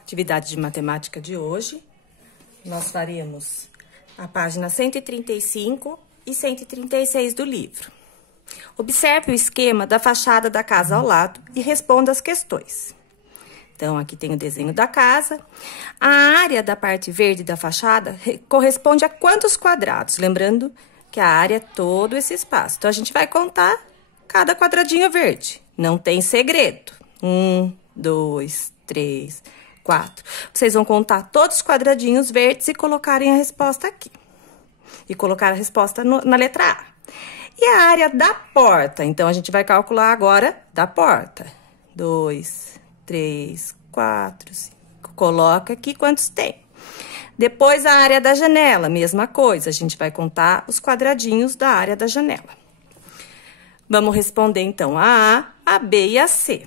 Atividade de matemática de hoje, nós faremos a página 135 e 136 do livro. Observe o esquema da fachada da casa ao lado e responda as questões. Então, aqui tem o desenho da casa. A área da parte verde da fachada corresponde a quantos quadrados? Lembrando que a área é todo esse espaço. Então, a gente vai contar cada quadradinho verde. Não tem segredo. 1, 2, 3, 4. Vocês vão contar todos os quadradinhos verdes e colocarem a resposta aqui. E colocar a resposta na letra A. E a área da porta? Então, a gente vai calcular agora da porta. 2, 3, 4, 5. Coloca aqui quantos tem. Depois, a área da janela, mesma coisa. A gente vai contar os quadradinhos da área da janela. Vamos responder, então, a A, a B e a C.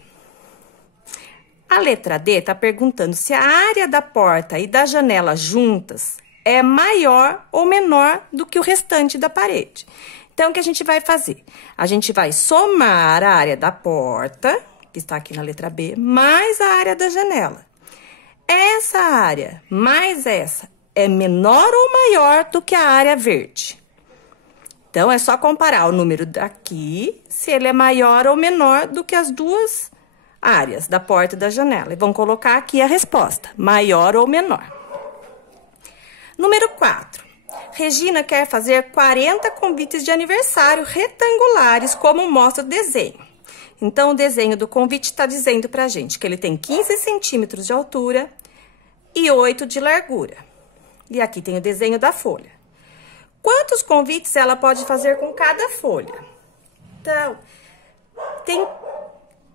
A letra D está perguntando se a área da porta e da janela juntas é maior ou menor do que o restante da parede. Então, o que a gente vai fazer? A gente vai somar a área da porta, que está aqui na letra B, mais a área da janela. Essa área mais essa é menor ou maior do que a área verde? Então, é só comparar o número daqui, se ele é maior ou menor do que as duas áreas da porta e da janela. E vamos colocar aqui a resposta, maior ou menor. Número 4. Regina quer fazer 40 convites de aniversário retangulares, como mostra o desenho. Então, o desenho do convite está dizendo pra gente que ele tem 15 centímetros de altura e 8 de largura. E aqui tem o desenho da folha. Quantos convites ela pode fazer com cada folha? Então, tem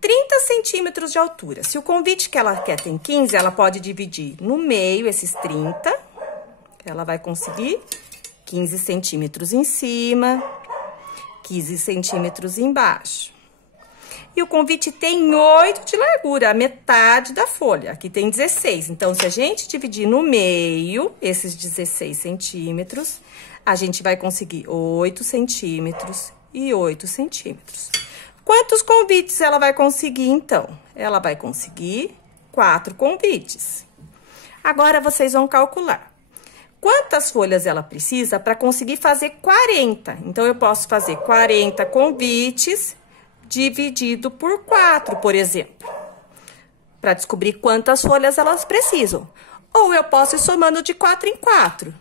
30 centímetros de altura. Se o convite que ela quer tem 15, ela pode dividir no meio esses 30. Ela vai conseguir 15 centímetros em cima, 15 centímetros embaixo. E o convite tem 8 de largura, a metade da folha. Aqui tem 16. Então, se a gente dividir no meio esses 16 centímetros, a gente vai conseguir 8 centímetros e 8 centímetros. Quantos convites ela vai conseguir, então? Ela vai conseguir 4 convites. Agora, vocês vão calcular. Quantas folhas ela precisa para conseguir fazer 40? Então, eu posso fazer 40 convites dividido por 4, por exemplo. Para descobrir quantas folhas elas precisam. Ou eu posso ir somando de 4 em 4.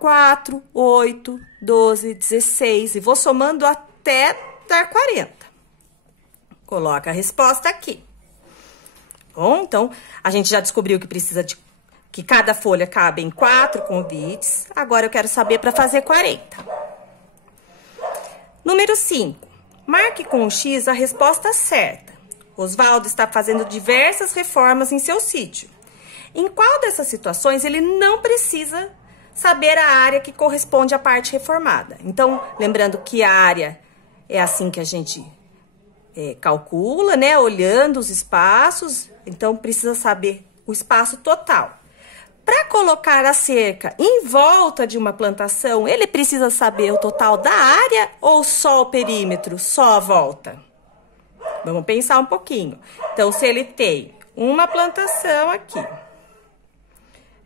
4, 8, 12, 16. E vou somando até dar 40. Coloca a resposta aqui. Bom, então, a gente já descobriu que precisa de que cada folha cabe em 4 convites. Agora, eu quero saber para fazer 40. Número 5. Marque com um X a resposta certa. Osvaldo está fazendo diversas reformas em seu sítio. Em qual dessas situações ele não precisa saber a área que corresponde à parte reformada? Então, lembrando que a área é assim que a gente calcula, né? Olhando os espaços, então precisa saber o espaço total. Para colocar a cerca em volta de uma plantação, ele precisa saber o total da área ou só o perímetro, só a volta? Vamos pensar um pouquinho. Então, se ele tem uma plantação aqui,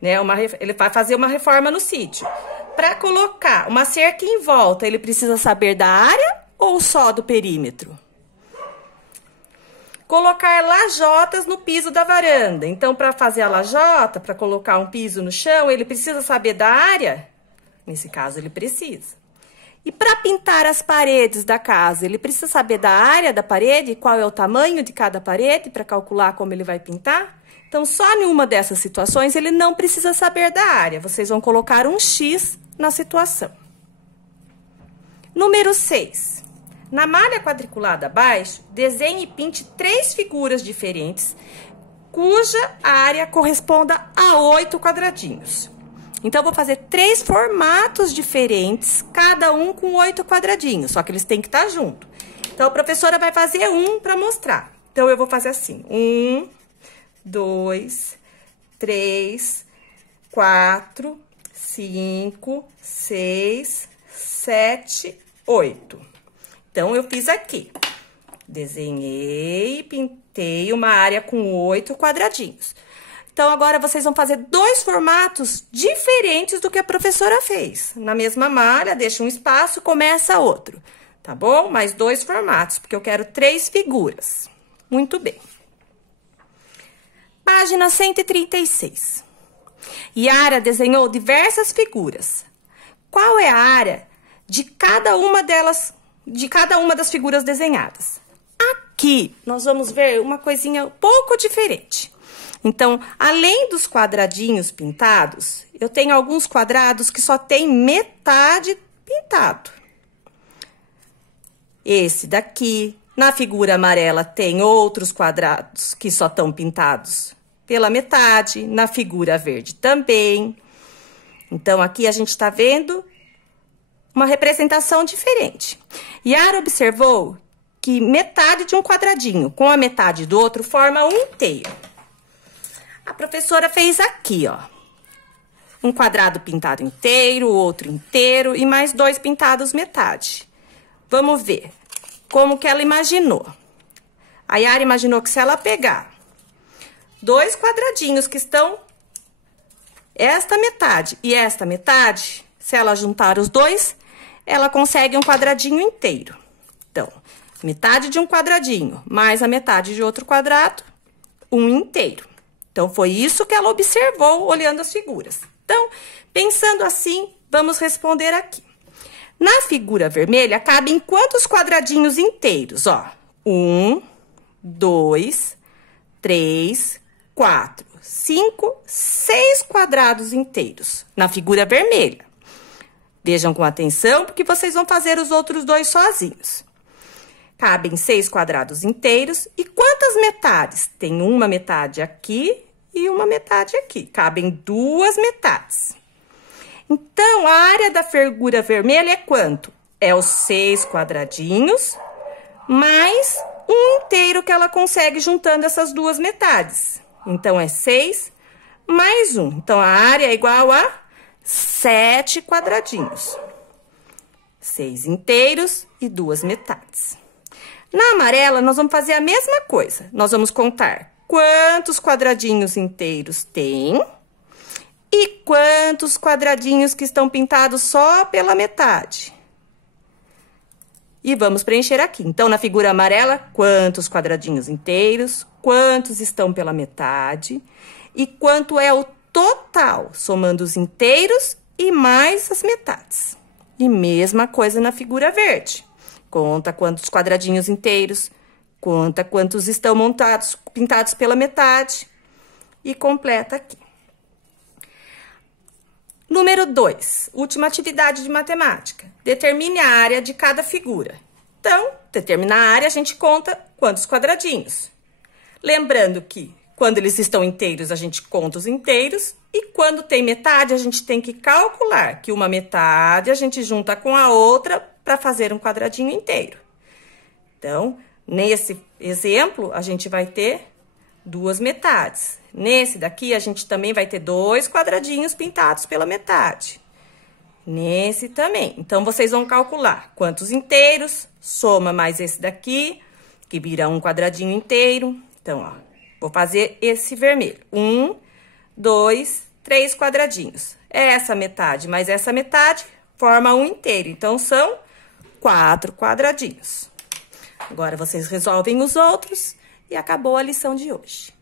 né? Ele vai fazer uma reforma no sítio. Para colocar uma cerca em volta, ele precisa saber da área ou só do perímetro? Colocar lajotas no piso da varanda. Então, para fazer a lajota, para colocar um piso no chão, ele precisa saber da área? Nesse caso, ele precisa. E para pintar as paredes da casa, ele precisa saber da área da parede, qual é o tamanho de cada parede, para calcular como ele vai pintar? Então, só em uma dessas situações, ele não precisa saber da área. Vocês vão colocar um X na situação. Número 6. Na malha quadriculada abaixo, desenhe e pinte 3 figuras diferentes, cuja área corresponda a 8 quadradinhos. Então, eu vou fazer 3 formatos diferentes, cada um com 8 quadradinhos, só que eles têm que estar juntos. Então, a professora vai fazer um para mostrar. Então, eu vou fazer assim, 1, 2, 3, 4, 5, 6, 7, 8. Então, eu fiz aqui. Desenhei, pintei Tem uma área com 8 quadradinhos. Então, agora vocês vão fazer 2 formatos diferentes do que a professora fez. Na mesma malha, deixa um espaço, começa outro. Tá bom? Mais 2 formatos, porque eu quero 3 figuras. Muito bem. Página 136. Yara desenhou diversas figuras. Qual é a área de cada uma delas, de cada uma das figuras desenhadas? Aqui, nós vamos ver uma coisinha um pouco diferente. Então, além dos quadradinhos pintados, eu tenho alguns quadrados que só tem metade pintado. Esse daqui, na figura amarela, tem outros quadrados que só estão pintados pela metade, na figura verde também. Então, aqui a gente está vendo uma representação diferente. Yara observou que metade de um quadradinho com a metade do outro forma um inteiro. A professora fez aqui, ó, um quadrado pintado inteiro, outro inteiro e mais 2 pintados metade. Vamos ver como que ela imaginou. A Yara imaginou que se ela pegar 2 quadradinhos que estão esta metade e esta metade, se ela juntar os dois, ela consegue um quadradinho inteiro. Então, metade de um quadradinho mais a metade de outro quadrado, um inteiro. Então, foi isso que ela observou olhando as figuras. Então, pensando assim, vamos responder aqui. Na figura vermelha, cabem quantos quadradinhos inteiros? Ó, 1, 2, 3, 4, 5, 6 quadrados inteiros na figura vermelha. Vejam com atenção, porque vocês vão fazer os outros 2 sozinhos. Cabem 6 quadrados inteiros. E quantas metades? Tem uma metade aqui e uma metade aqui. Cabem 2 metades. Então, a área da figura vermelha é quanto? É os 6 quadradinhos, mais um inteiro que ela consegue juntando essas 2 metades. Então, é 6 mais 1. Então, a área é igual a 7 quadradinhos. 6 inteiros e 2 metades. Na amarela, nós vamos fazer a mesma coisa. Nós vamos contar quantos quadradinhos inteiros tem e quantos quadradinhos que estão pintados só pela metade. E vamos preencher aqui. Então, na figura amarela, quantos quadradinhos inteiros, quantos estão pela metade e quanto é o total, somando os inteiros e mais as metades. E mesma coisa na figura verde. Conta quantos quadradinhos inteiros, conta quantos estão pintados pela metade e completa aqui. Número 2, última atividade de matemática. Determine a área de cada figura. Então, determinar a área, a gente conta quantos quadradinhos. Lembrando que quando eles estão inteiros, a gente conta os inteiros. E quando tem metade, a gente tem que calcular que uma metade a gente junta com a outra para fazer um quadradinho inteiro. Então, nesse exemplo, a gente vai ter 2 metades. Nesse daqui, a gente também vai ter 2 quadradinhos pintados pela metade. Nesse também. Então, vocês vão calcular quantos inteiros, soma mais esse daqui, que vira um quadradinho inteiro. Então, ó, vou fazer esse vermelho. 1, 2, 3 quadradinhos. Essa metade mais essa metade forma um inteiro. Então, são 4 quadradinhos. Agora, vocês resolvem os outros e acabou a lição de hoje.